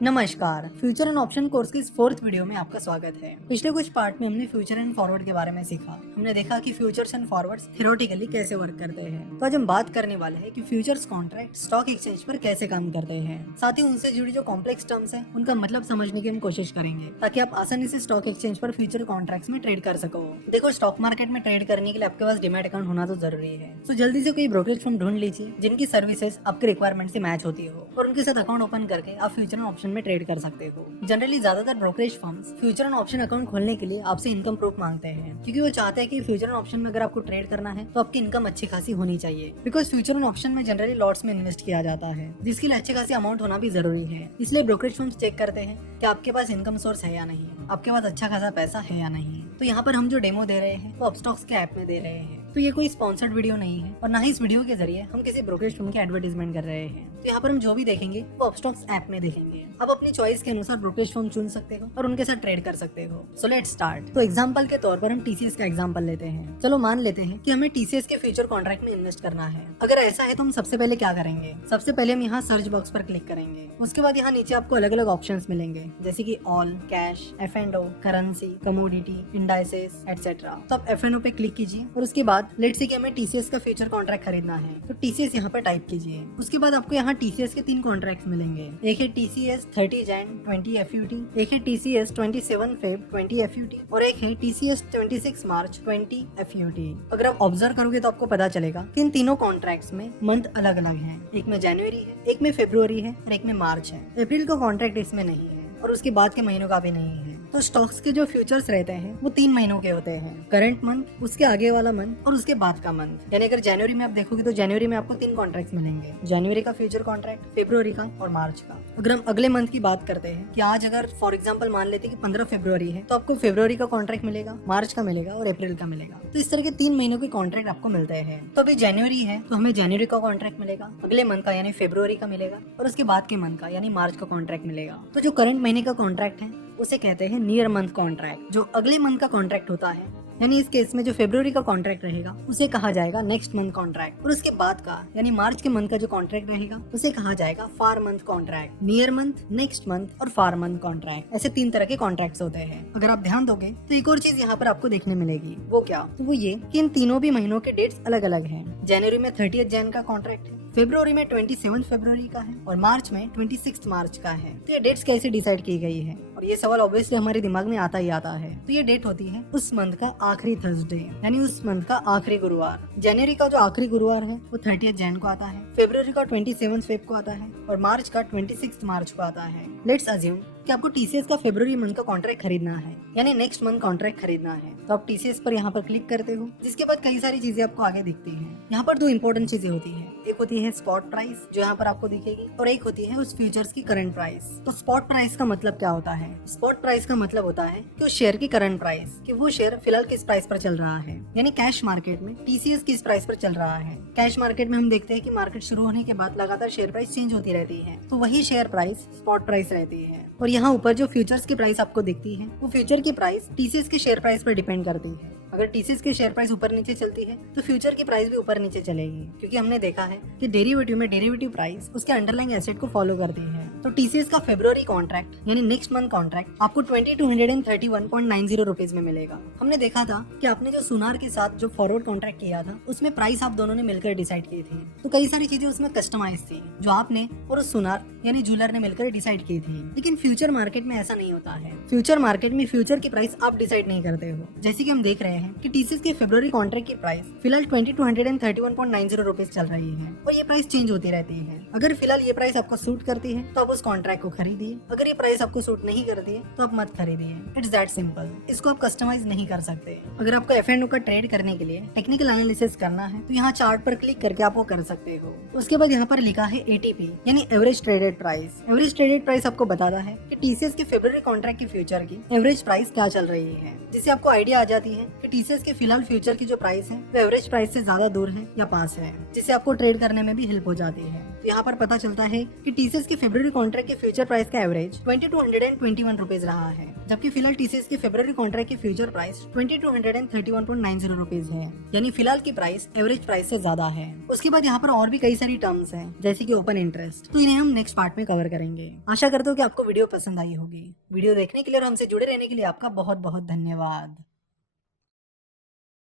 नमस्कार, future and option course की इस 4th वीडियो में आपका स्वागत है। पिछले कुछ पार्ट में हमने फ्यूचर एंड फॉरवर्ड के बारे में सीखा। हमने देखा कि फ्यूचर्स एंड फॉरवर्ड्स थ्योरेटिकली कैसे वर्क करते हैं। तो आज हम बात करने वाले हैं कि फ्यूचर्स कॉन्ट्रैक्ट स्टॉक एक्सचेंज पर कैसे काम करते हैं। साथ ही उनसे जुड़ी जो कॉम्प्लेक्स टर्म्स हैं, उनका मतलब समझने की हम कोशिश करेंगे ताकि आप आसानी से स्टॉक एक्सचेंज पर फ्यूचर कॉन्ट्रैक्ट्स में ट्रेड कर सको। देखो, स्टॉक मार्केट में ट्रेड करने के लिए आपके पास डीमैट अकाउंट होना तो जरूरी है। तो जल्दी से कोई ब्रोकरेज फर्म ढूंढ लीजिए जिनकी सर्विसेज आपके रिक्वायरमेंट से मैच होती हो और उनके साथ अकाउंट ओपन करके आप फ्यूचर एंड ऑप्शन में ट्रेड कर सकते हो। जनरली ज्यादातर brokerage firms future and option account खोलने के लिए आपसे इनकम प्रूफ मांगते हैं, क्योंकि वो चाहते हैं कि फ्यूचर एंड ऑप्शन में अगर आपको ट्रेड करना है तो आपकी इनकम अच्छी खासी होनी चाहिए। बिकॉज फ्यूचर एंड ऑप्शन में जनरली लॉट्स में इन्वेस्ट किया जाता है, जिसके लिए अच्छी खासी अमाउंट होना भी जरूरी है। इसलिए ब्रोकरेज फर्म्स चेक करते हैं कि आपके पास इनकम सोर्स है या नहीं, आपके पास अच्छा खासा पैसा है या नहीं। तो यहाँ पर हम जो डेमो दे रहे हैं वो अपस्टॉक्स के ऐप में दे रहे हैं। तो ये कोई स्पॉन्सर्ड वीडियो नहीं है और ना ही इस वीडियो के जरिए हम किसी ब्रोकरेज फर्म की एडवर्टाइजमेंट कर रहे हैं। तो यहाँ पर हम जो भी देखेंगे वो अपस्टॉक्स ऐप में देखेंगे। आप अपनी चॉइस के अनुसार ब्रोकरेज फर्म चुन सकते हो और उनके साथ ट्रेड कर सकते हो। So let's start. तो एग्जांपल के तौर पर हम टीसीएस का एग्जांपल लेते हैं। चलो मान लेते हैं कि हमें टीसीएस के फ्यूचर कॉन्ट्रैक्ट में इन्वेस्ट करना है। अगर ऐसा है तो हम सबसे पहले क्या करेंगे? सबसे पहले हम यहाँ सर्च बॉक्स पर क्लिक करेंगे। उसके बाद यहाँ नीचे आपको अलग अलग ऑप्शंस मिलेंगे, जैसे कि all, cash, F&O, currency, commodity, indices etcetera. तो आप F&O पे क्लिक कीजिए और उसके बाद लेट्स से कि हमें टीसीएस का फ्यूचर कॉन्ट्रैक्ट खरीदना है तो टीसीएस यहाँ पर टाइप कीजिए। उसके बाद आपको यहाँ टीसीएस के 3 कॉन्ट्रैक्ट मिलेंगे। एक है टीसीएस 30 जैन 20 FUT, एक है टीसीएस 27 फेब 20 FUT और एक है टीसीएस 26 मार्च 20 FUT। अगर आप ऑब्जर्व करोगे तो आपको पता चलेगा कि इन तीनों कॉन्ट्रैक्ट्स में मंथ अलग अलग हैं। एक में जनवरी है, एक में फरवरी है और एक में मार्च है। अप्रैल का कॉन्ट्रैक्ट इसमें नहीं है और उसके बाद के महीनों का भी नहीं है। तो स्टॉक्स के जो फ्यूचर्स रहते हैं वो 3 महीनों के होते हैं, करंट मंथ, उसके आगे वाला मंथ और उसके बाद का मंथ। यानी अगर जनवरी में आप देखोगे तो जनवरी में आपको 3 कॉन्ट्रैक्ट्स मिलेंगे, जनवरी का फ्यूचर कॉन्ट्रैक्ट, फरवरी का और मार्च का। अगर हम अगले मंथ की बात करते हैं कि आज अगर फॉर एग्जाम्पल मान लेते हैं कि 15 फरवरी है तो आपको फरवरी का कॉन्ट्रैक्ट मिलेगा, मार्च का मिलेगा और अप्रैल का मिलेगा। तो इस तरह के 3 महीनों के कॉन्ट्रैक्ट आपको मिलते हैं। तो अभी जनवरी है तो हमें जनवरी का कॉन्ट्रैक्ट मिलेगा, अगले मंथ का यानी फरवरी का मिलेगा और उसके बाद के मंथ का यानी मार्च का कॉन्ट्रैक्ट मिलेगा। तो जो करंट महीने का कॉन्ट्रैक्ट है उसे कहते हैं नियर मंथ कॉन्ट्रैक्ट। जो अगले मंथ का कॉन्ट्रैक्ट होता है यानी इस केस में जो फरवरी का कॉन्ट्रैक्ट रहेगा उसे कहा जाएगा नेक्स्ट मंथ कॉन्ट्रैक्ट और उसके बाद का यानी मार्च के मंथ का जो कॉन्ट्रैक्ट रहेगा उसे कहा जाएगा far month contract. Near month, next month और फार मंथ कॉन्ट्रैक्ट, ऐसे 3 तरह के कॉन्ट्रैक्ट्स होते हैं। अगर आप ध्यान दोगे तो एक और चीज यहाँ पर आपको देखने मिलेगी। वो क्या? तो वो ये कि इन तीनों भी महीनों के डेट्स अलग अलग हैं। जनवरी में 30 जैन का कॉन्ट्रैक्ट है, फरवरी में 27 फरवरी का है और मार्च में 26 मार्च का है। तो ये डेट्स कैसे डिसाइड की गई है? और ये सवाल ऑब्वियसली हमारे दिमाग में आता ही आता है। तो ये डेट होती है उस मंथ का आखिरी थर्सडे यानी उस मंथ का आखिरी गुरुवार। जनवरी का जो आखिरी गुरुवार है वो 30 जैन को आता है, फरवरी का 27 फेब को आता है और मार्च का 26 मार्च को आता है। लेट्स अज्यूम कि आपको टीसीएस का फरवरी मंथ का कॉन्ट्रैक्ट खरीदना है यानी नेक्स्ट मंथ कॉन्ट्रैक्ट खरीदना है। तो आप टीसीएस पर यहाँ पर क्लिक करते हो, जिसके बाद कई सारी चीजें आपको आगे दिखती हैं। यहाँ पर 2 इंपॉर्टेंट चीजें होती हैं। एक होती है स्पॉट प्राइस जो यहाँ पर आपको दिखेगी और एक होती है उस फ्यूचर्स की करंट प्राइस। तो स्पॉट प्राइस का मतलब क्या होता है? स्पॉट प्राइस का मतलब होता है कि उस शेयर की करंट प्राइस, कि वो शेयर फिलहाल किस प्राइस पर चल रहा है। यानी कैश मार्केट में टीसीएस किस प्राइस पर चल रहा है। कैश मार्केट में हम देखते हैं कि मार्केट शुरू होने के बाद लगातार शेयर प्राइस चेंज होती रहती है, तो वही शेयर प्राइस स्पॉट प्राइस रहती है। और यहाँ ऊपर जो फ्यूचर्स की प्राइस आपको दिखती है वो फ्यूचर की प्राइस टीसीएस के शेयर प्राइस पर डिपेंड करती है। अगर टीसीएस की शेयर प्राइस ऊपर नीचे चलती है तो फ्यूचर की प्राइस भी ऊपर नीचे चलेगी, क्योंकि हमने देखा है कि डेरिवेटिव में डेरिवेटिव प्राइस उसके अंडरलाइंग एसेट को फॉलो करती है। तो टीसीएस का फरवरी कॉन्ट्रैक्ट यानी नेक्स्ट मंथ कॉन्ट्रैक्ट आपको 2231.90 रुपीज में मिलेगा। हमने देखा था कि आपने जो सुनार के साथ जो फॉरवर्ड कॉन्ट्रैक्ट किया था उसमें प्राइस आप दोनों ने मिलकर डिसाइड की थी। तो कई सारी चीजें उसमें कस्टमाइज थी जो आपने और उस सुनार यानी जूलर ने मिलकर डिसाइड की थी। लेकिन फ्यूचर मार्केट में ऐसा नहीं होता है। फ्यूचर मार्केट में फ्यूचर की प्राइस आप डिसाइड नहीं करते हो। जैसे कि हम देख रहे हैं कि टीसीएस के फरवरी कॉन्ट्रैक्ट की प्राइस फिलहाल 2231.90 रुपीज चल रही है और ये प्राइस चेंज होती रहती है। अगर फिलहाल ये प्राइस आपको सूट करती है तो आप उस कॉन्ट्रैक्ट को खरीदिए, अगर ये प्राइस आपको सूट नहीं करती है तो आप मत खरीदिए। It's that simple. इसको आप कस्टमाइज नहीं कर सकते। अगर आपको F&O का ट्रेड करने के लिए टेक्निकल एनालिसिस करना है तो यहाँ चार्ट पर क्लिक करके आप वो कर सकते हो। उसके बाद यहाँ पर लिखा है ATP यानी average traded price. Average traded price आपको बताता है कि टीसीएस के फरवरी कॉन्ट्रैक्ट की फ्यूचर की एवरेज प्राइस क्या चल रही है, जिससे आपको आइडिया आ जाती है कि टीसीएस के फिलहाल फ्यूचर की जो प्राइस है वो एवरेज प्राइस से ज्यादा दूर है या पास है, जिससे आपको ट्रेड करने में भी हेल्प हो जाती है। तो यहाँ पर पता चलता है कि टीसीएस के फरवरी कॉन्ट्रैक्ट के फ्यूचर प्राइस का एवरेज 2221 रुपीज रहा है, जबकि फिलहाल टीसीएस के फरवरी कॉन्ट्रैक्ट की फ्यूचर प्राइस 2231.90 रुपीज है, यानी फिलहाल की प्राइस एवरेज प्राइस से ज्यादा है। उसके बाद यहाँ पर और भी कई सारी टर्म्स हैं, जैसे कि ओपन इंटरेस्ट, तो इन्हें हम नेक्स्ट पार्ट में कवर करेंगे। आशा करता हूँ कि आपको वीडियो पसंद आई होगी। वीडियो देखने के लिए और हमसे जुड़े रहने के लिए आपका बहुत बहुत धन्यवाद।